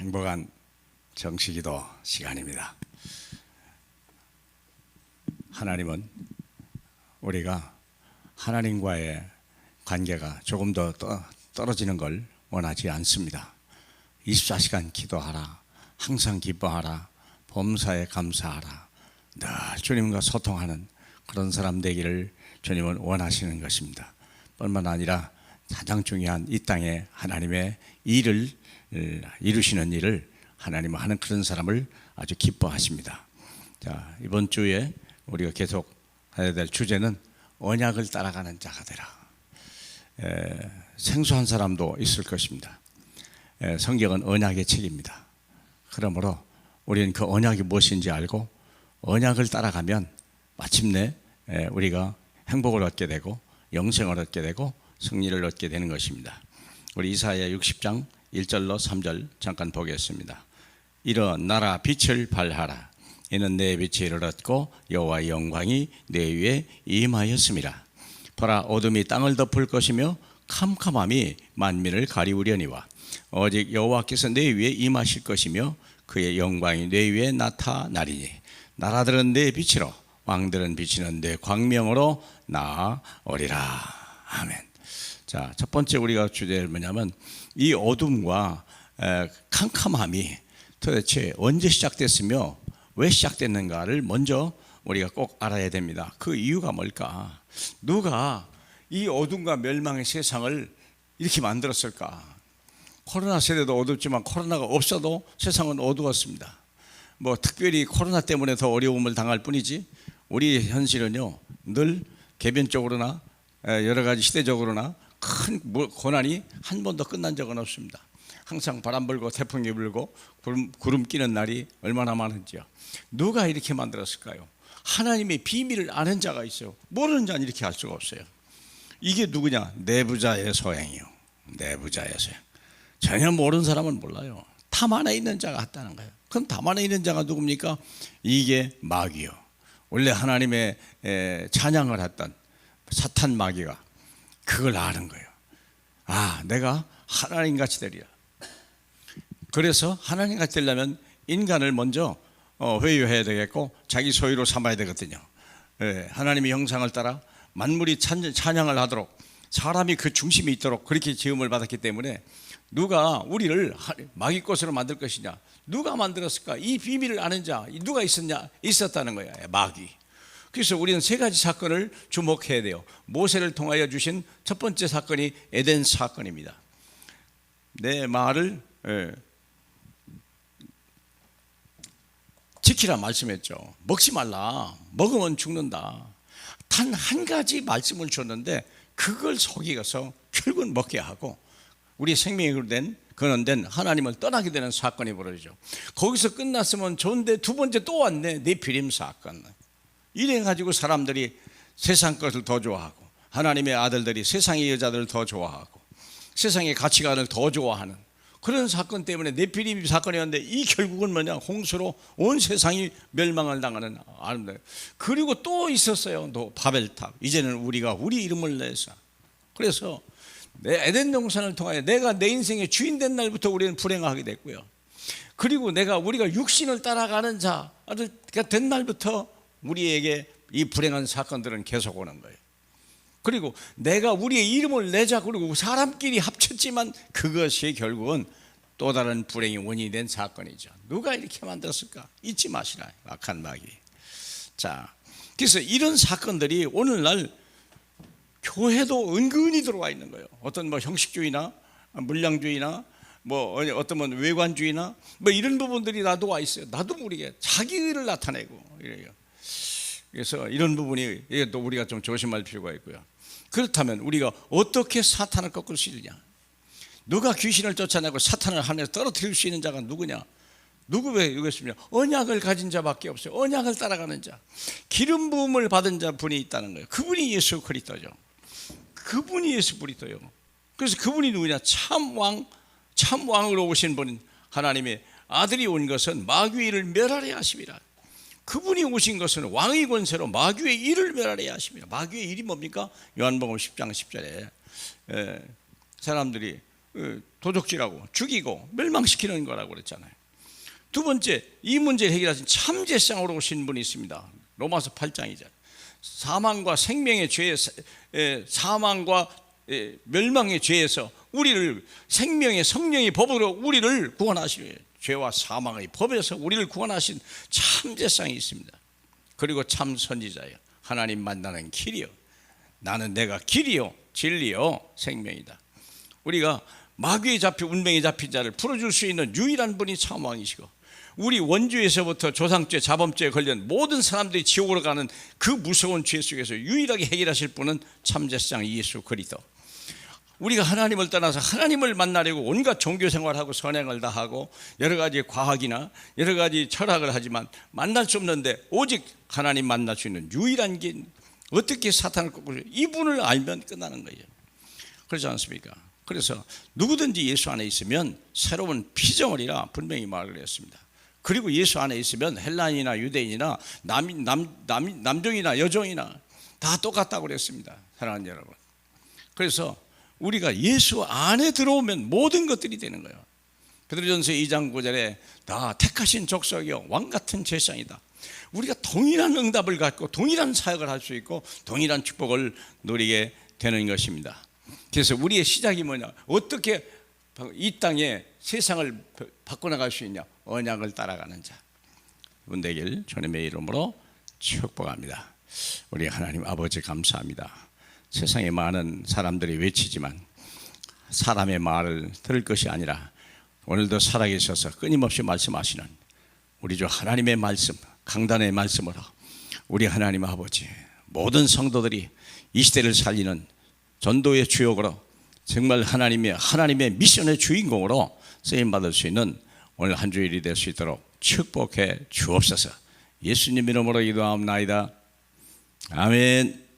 행복한 정식기도 시간입니다. 하나님은 우리가 하나님과의 관계가 조금 더 떨어지는 걸 원하지 않습니다. 24시간 기도하라, 항상 기뻐하라, 범사에 감사하라, 늘 주님과 소통하는 그런 사람 되기를 주님은 원하시는 것입니다. 뿐만 아니라 가장 중요한 이 땅에 하나님의 일을 이루시는 일을 하나님은 하는 그런 사람을 아주 기뻐하십니다. 자, 이번 주에 우리가 계속 해야 될 주제는 언약을 따라가는 자가 되라. 생소한 사람도 있을 것입니다. 성경은 언약의 책입니다. 그러므로 우리는 그 언약이 무엇인지 알고 언약을 따라가면 마침내 우리가 행복을 얻게 되고 영생을 얻게 되고 승리를 얻게 되는 것입니다. 우리 이사야 60장 1절로 3절 잠깐 보겠습니다. 일어나라, 빛을 발하라. 이는 내 빛이 이르렀고 여호와의 영광이 내 위에 임하였음이라. 보라, 어둠이 땅을 덮을 것이며 캄캄함이 만민을 가리우려니와 오직 여호와께서 내 위에 임하실 것이며 그의 영광이 내 위에 나타나리니 나라들은 내 빛으로 왕들은 비치는 내 광명으로 나아오리라. 아멘. 자, 첫 번째 우리가 주제는 뭐냐면 이 어둠과 캄캄함이 도대체 언제 시작됐으며 왜 시작됐는가를 먼저 우리가 꼭 알아야 됩니다. 그 이유가 뭘까? 누가 이 어둠과 멸망의 세상을 이렇게 만들었을까? 코로나 세대도 어둡지만 코로나가 없어도 세상은 어두웠습니다. 뭐 특별히 코로나 때문에 더 어려움을 당할 뿐이지 우리 현실은요 늘 개변적으로나 여러 가지 시대적으로나 큰 고난이 한 번도 끝난 적은 없습니다. 항상 바람 불고 태풍이 불고 구름 끼는 날이 얼마나 많은지요. 누가 이렇게 만들었을까요? 하나님의 비밀을 아는 자가 있어요. 모르는 자는 이렇게 할 수가 없어요. 이게 누구냐? 내부자의 소행이요. 내부자의 소행. 전혀 모르는 사람은 몰라요. 담 안에 있는 자가 했다는 거예요. 그럼 담 안에 있는 자가 누굽니까? 이게 마귀요. 원래 하나님의 찬양을 했던 사탄 마귀가 그걸 아는 거예요. 아, 내가 하나님같이 되리라. 그래서 하나님같이 되려면 인간을 먼저 회유해야 되겠고 자기 소유로 삼아야 되거든요. 하나님의 형상을 따라 만물이 찬양을 하도록 사람이 그 중심에 있도록 그렇게 지음을 받았기 때문에 누가 우리를 마귀 것으로 만들 것이냐? 누가 만들었을까? 이 비밀을 아는 자 누가 있었다는 거야. 마귀. 그래서 우리는 세 가지 사건을 주목해야 돼요. 모세를 통하여 주신 첫 번째 사건이 에덴 사건입니다. 내 말을 지키라 말씀했죠. 먹지 말라. 먹으면 죽는다. 단 한 가지 말씀을 줬는데 그걸 속이어서 결국은 먹게 하고 우리 생명으로 된 근원된 하나님을 떠나게 되는 사건이 벌어지죠. 거기서 끝났으면 좋은데 두 번째 또 왔네. 네피림 사건. 이래 가지고 사람들이 세상 것을 더 좋아하고 하나님의 아들들이 세상의 여자들을 더 좋아하고 세상의 가치관을 더 좋아하는 그런 사건 때문에 네피림 사건이었는데 이 결국은 뭐냐? 홍수로 온 세상이 멸망을 당하는 아름다워요. 그리고 또 있었어요. 또 바벨탑. 이제는 우리가 우리 이름을 내서 그래서 에덴 동산을 통하여 내가 내 인생의 주인 된 날부터 우리는 불행하게 됐고요. 그리고 우리가 육신을 따라가는 자가 된 날부터 우리에게 이 불행한 사건들은 계속 오는 거예요. 그리고 내가 우리의 이름을 내자 그러고 사람끼리 합쳤지만 그것이 결국은 또 다른 불행의 원인이 된 사건이죠. 누가 이렇게 만들었을까? 잊지 마시라. 악한 마귀. 자, 그래서 이런 사건들이 오늘날 교회도 은근히 들어와 있는 거예요. 어떤 형식주의나 물량주의나 어떤 외관주의나 이런 부분들이 나도 와 있어요. 나도 모르게 자기 의를 나타내고 이래요. 그래서 이런 부분이 또 우리가 좀 조심할 필요가 있고요. 그렇다면 우리가 어떻게 사탄을 꺾을 수 있느냐? 누가 귀신을 쫓아내고 사탄을 하늘에 떨어뜨릴 수 있는 자가 누구냐? 누구겠습니까? 언약을 가진 자밖에 없어요. 언약을 따라가는 자, 기름 부음을 받은 자 분이 있다는 거예요. 그분이 예수 그리스도죠. 그분이 예수 그리스도요. 그래서 그분이 누구냐? 참왕으로 오신 분, 하나님의 아들이 온 것은 마귀의 일을 멸하려 하심이라. 그분이 오신 것은 왕의 권세로 마귀의 일을 멸하려 하십니다. 마귀의 일이 뭡니까? 요한복음 10장 10절에 사람들이 도적질하고 죽이고 멸망시키는 거라고 그랬잖아요. 두 번째, 이 문제를 해결하신 참제상으로 오신 분이 있습니다. 로마서 8장이죠. 사망과 생명의 죄, 사망과 멸망의 죄에서 우리를 생명의 성령의 법으로 우리를 구원하시는, 죄와 사망의 법에서 우리를 구원하신 참제상이 있습니다. 그리고 참 선지자예요. 하나님 만나는 길이요, 나는 내가 길이요 진리요 생명이다. 우리가 마귀에 잡혀 운명에 잡힌 자를 풀어줄 수 있는 유일한 분이 참왕이시고, 우리 원주에서부터 조상죄, 자범죄에 걸린 모든 사람들이 지옥으로 가는 그 무서운 죄 속에서 유일하게 해결하실 분은 참제상 예수 그리스도. 우리가 하나님을 떠나서 하나님을 만나려고 온갖 종교 생활하고 선행을 다 하고 여러 가지 과학이나 여러 가지 철학을 하지만 만날 수 없는데, 오직 하나님 만날 수 있는 유일한 게 어떻게 사탄을 꺾고, 이분을 알면 끝나는 거예요. 그렇지 않습니까? 그래서 누구든지 예수 안에 있으면 새로운 피조물이라 분명히 말을 했습니다. 그리고 예수 안에 있으면 헬라인이나 유대인이나 남종이나 여종이나 다 똑같다고 그랬습니다. 사랑하는 여러분, 그래서 우리가 예수 안에 들어오면 모든 것들이 되는 거예요. 베드로전서 2장 9절에 다 택하신 족속이요 왕같은 제사장이다. 우리가 동일한 응답을 갖고 동일한 사역을 할 수 있고 동일한 축복을 누리게 되는 것입니다. 그래서 우리의 시작이 뭐냐? 어떻게 이 땅에 세상을 바꿔나갈 수 있냐? 언약을 따라가는 자. 여러분 되길 주님의 이름으로 축복합니다. 우리 하나님 아버지 감사합니다. 세상에 많은 사람들이 외치지만 사람의 말을 들을 것이 아니라 오늘도 살아계셔서 끊임없이 말씀하시는 우리 주 하나님의 말씀, 강단의 말씀으로 우리 하나님 아버지 모든 성도들이 이 시대를 살리는 전도의 주역으로 정말 하나님의 미션의 주인공으로 쓰임받을 수 있는 오늘 한 주일이 될 수 있도록 축복해 주옵소서. 예수님 이름으로 기도하옵나이다. 아멘.